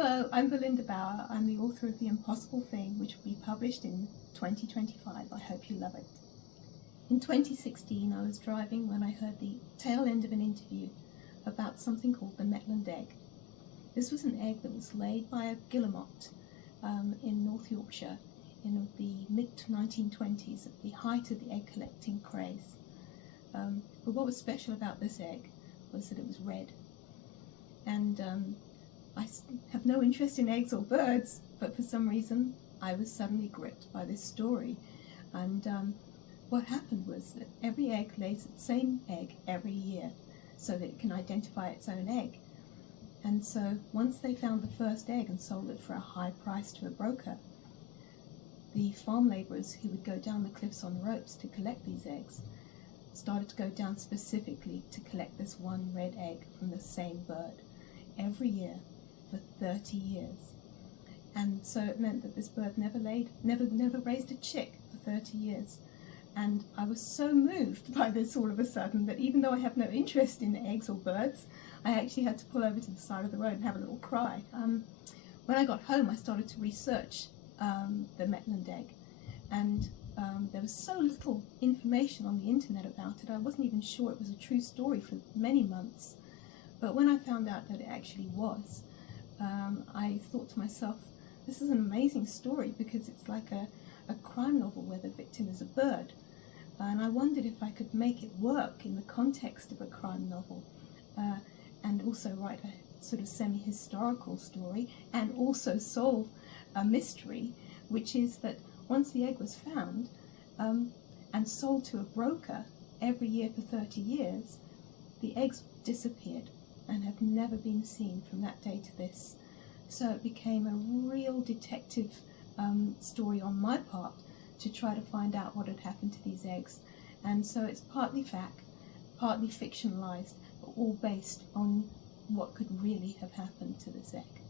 Hello, I'm Belinda Bauer. I'm the author of The Impossible Thing, which will be published in 2025. I hope you love it. In 2016, I was driving when I heard the tail end of an interview about something called the Maitland egg. This was an egg that was laid by a guillemot in North Yorkshire in the mid-1920s, at the height of the egg collecting craze. But what was special about this egg was that it was red. And I have no interest in eggs or birds, but for some reason I was suddenly gripped by this story. And what happened was that every egg lays the same egg every year so that it can identify its own egg. And so once they found the first egg and sold it for a high price to a broker, the farm labourers who would go down the cliffs on ropes to collect these eggs started to go down specifically to collect this one red egg from the same bird every year for 30 years. And so it meant that this bird never raised a chick for 30 years. And I was so moved by this all of a sudden that even though I have no interest in eggs or birds, I actually had to pull over to the side of the road and have a little cry. When I got home, I started to research the Maitland egg, and there was so little information on the internet about it. I wasn't even sure it was a true story for many months. But when I found out that it actually was, I thought to myself, this is an amazing story, because it's like a crime novel where the victim is a bird. And I wondered if I could make it work in the context of a crime novel, and also write a sort of semi-historical story, and also solve a mystery, which is that once the egg was found and sold to a broker every year for 30 years, the eggs disappeared and have never been seen from that day to this. So it became a real detective story on my part to try to find out what had happened to these eggs. And so it's partly fact, partly fictionalized, but all based on what could really have happened to this egg.